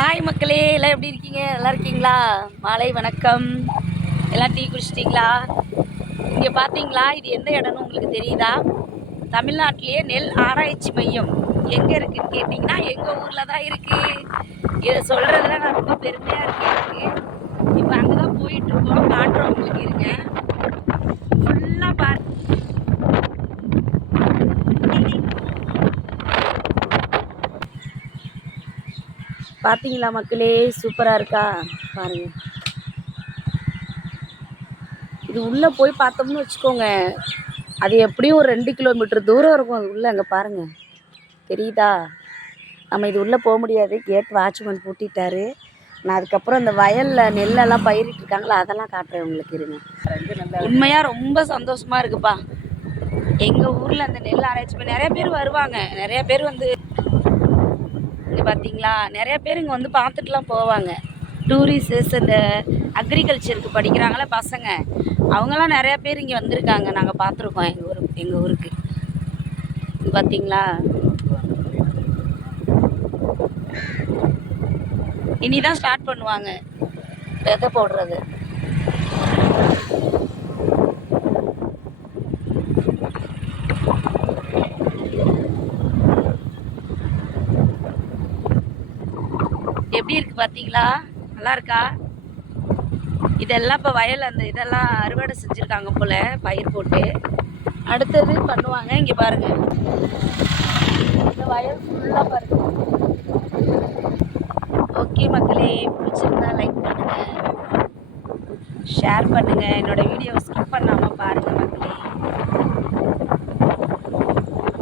Hi மக்களே எல்லாம் எப்படி இருக்கீங்க? நல்லா இருக்கீங்களா? மாலை வணக்கம். எல்லாம் டீ குடிச்சிட்டிங்களா? இங்கே பார்த்தீங்களா இது எந்த இடம்னு உங்களுக்கு தெரியுதா? தமிழ்நாட்டிலேயே நெல் ஆராய்ச்சி மையம். எங்கே இருக்குன்னு கேட்டிங்கன்னா எங்கள் ஊரில் தான் இருக்குது இதை சொல்கிறதுல நான் ரொம்ப பெருமையாக இருக்கேன் எனக்கு. இப்போ அங்கே தான் போயிட்டுருக்கோம் காட்டுறோம் உங்களுக்கு இருங்க ஃபுல்லாக பாரு பார்த்தீங்களா மக்களே? சூப்பராக இருக்கா? பாருங்க. இது உள்ளே போய் பார்த்தோம்னு வச்சுக்கோங்க. அது எப்படியும் ஒரு ரெண்டு கிலோமீட்டர் தூரம் இருக்கும். அது உள்ளே அங்கே பாருங்கள் தெரியுதா? நம்ம இது உள்ளே போக முடியாது. கேட் வாட்ச்மேன் பூட்டிட்டாரு. நான் அதுக்கப்புறம் இந்த வயலில் நெல்லெல்லாம் பயிரிட்டு இருக்காங்களா அதெல்லாம் காட்டுறேன் உங்களுக்கு இருங்க. உண்மையாக ரொம்ப சந்தோஷமாக இருக்குப்பா. எங்கள் ஊரில் அந்த நெல் ஆராய்ச்சி பண்ணி நிறைய பேர் வருவாங்க. நிறைய பேர் வந்து இங்கே பார்த்தீங்களா நிறைய பேர் இங்கே வந்து பார்த்துட்டுலாம் போவாங்க. டூரிஸ்டர்ஸ் இந்த அக்ரிகல்ச்சருக்கு படிக்கிறாங்களே பசங்க. அவங்களாம் நிறைய பேர் இங்கே வந்திருக்காங்க. நாங்கள் பார்த்துருக்கோம் எங்கள் ஊர் எங்கள் ஊருக்கு. பார்த்தீங்களா இனிதான் ஸ்டார்ட் பண்ணுவாங்க. விதை போடுறது. எப்படி இருக்கு பார்த்தீங்களா நல்லா இருக்கா? இதெல்லாம் இப்போ வயல் அந்த இதெல்லாம் அறுவடை செஞ்சுருக்காங்க போல் பயிர் போட்டு. அடுத்தது பண்ணுவாங்க இங்கே பாருங்க. இந்த வயல் ஃபுல்லாக பாருங்க. ஓகே மக்களே பிடிச்சிருந்தா லைக் பண்ணுங்க. ஷேர் பண்ணுங்க. என்னோட வீடியோவை ஸ்கிப் பண்ணாமல் பாருங்க மக்களே.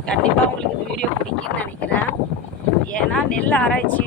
கண்டிப்பாக உங்களுக்கு இந்த வீடியோ பிடிக்கும்னு நினைக்கிறேன். ஏன்னா நெல் ஆராய்ச்சி